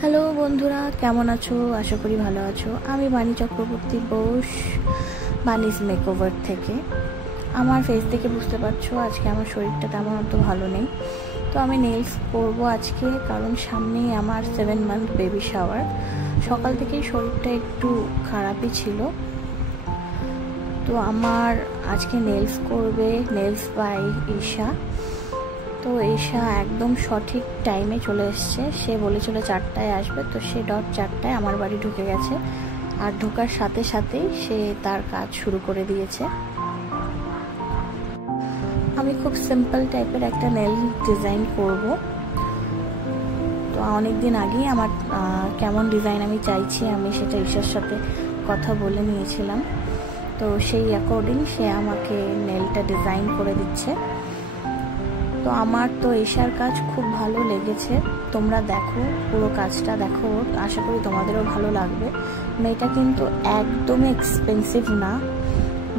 Hello বন্ধুরা, কেমন আছো? আশা করি ভালো আছো। আমি বাণী চক্রবর্তী বোস, বাণীজ মেকওভার থেকে। আমার ফেস থেকে বুঝতে পারছো আজকে আমার শরীরটা তেমন অত ভালো নেই। তো আমি নেলস করবো আজকে, কারণ সামনেই আমার 7 মান্থ বেবি শাওয়ার। সকাল থেকেই শরীরটা একটু খারাপই ছিল। তো আমার আজকে নেলস করবে নেলস বাই ঈশা। তো ঈশা একদম সঠিক টাইমে চলে এসছে। সে বলেছিল 4টায় আসবে, তো সে ডট 4টায় আমার বাড়ি ঢুকে গেছে। আর ঢোকার সাথে সাথেই সে তার কাজ শুরু করে দিয়েছে। আমি খুব সিম্পল টাইপের একটা নেল ডিজাইন করব। তো অনেক দিন আগেই আমার কেমন ডিজাইন আমি চাইছি, আমি সেটা ঈশার সাথে কথা বলে নিয়েছিলাম। তো সেই অ্যাকর্ডিং সে আমাকে নেলটা ডিজাইন করে দিচ্ছে। তো আমার তো ঈশার কাজ খুব ভালো লেগেছে। তোমরা দেখো, পুরো কাজটা দেখো, আশা করি তোমাদেরও ভালো লাগবে। মেয়েটা কিন্তু একদমই এক্সপেন্সিভ না,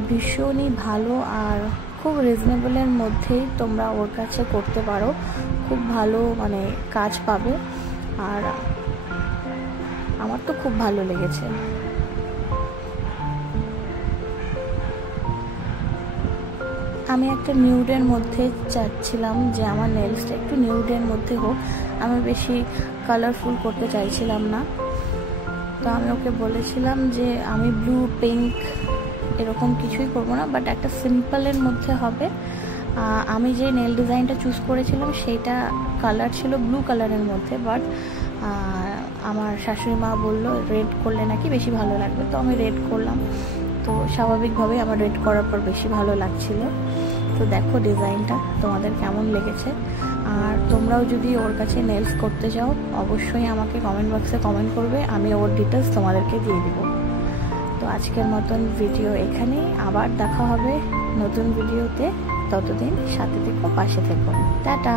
ভীষণই ভালো আর খুব রিজনেবলের মধ্যেই তোমরা ওর কাছে করতে পারো। খুব ভালো কাজ পাবে। আর আমার তো খুব ভালো লেগেছে। আমি একটা নিউডের মধ্যে চাচ্ছিলাম যে আমার নেলসটা একটু নিউডের মধ্যে হোক। আমি বেশি কালারফুল করতে চাইছিলাম না। তো আমি ওকে বলেছিলাম যে আমি ব্লু পিঙ্ক এরকম কিছুই করবো না, বাট একটা সিম্পলের মধ্যে হবে। আমি যে নেল ডিজাইনটা চুজ করেছিলাম সেইটা কালার ছিল ব্লু কালারের মধ্যে, বাট আমার শাশুড়ি মা বললো রেড করলে নাকি বেশি ভালো লাগবে। তো আমি রেড করলাম। তো স্বাভাবিকভাবে আমার রেড করার পর বেশি ভালো লাগছিল। তো দেখো ডিজাইনটা তোমাদের কেমন লেগেছে। আর তোমরাও যদি ওর কাছে নেলস করতে চাও, অবশ্যই আমাকে কমেন্ট বক্সে কমেন্ট করবে, আমি ওর ডিটেলস তোমাদেরকে দিয়ে দিব। তো আজকের মতন ভিডিও এখানেই, আবার দেখা হবে নতুন ভিডিওতে। ততদিন সাথে থেকো, পাশে থেকো। টাটা।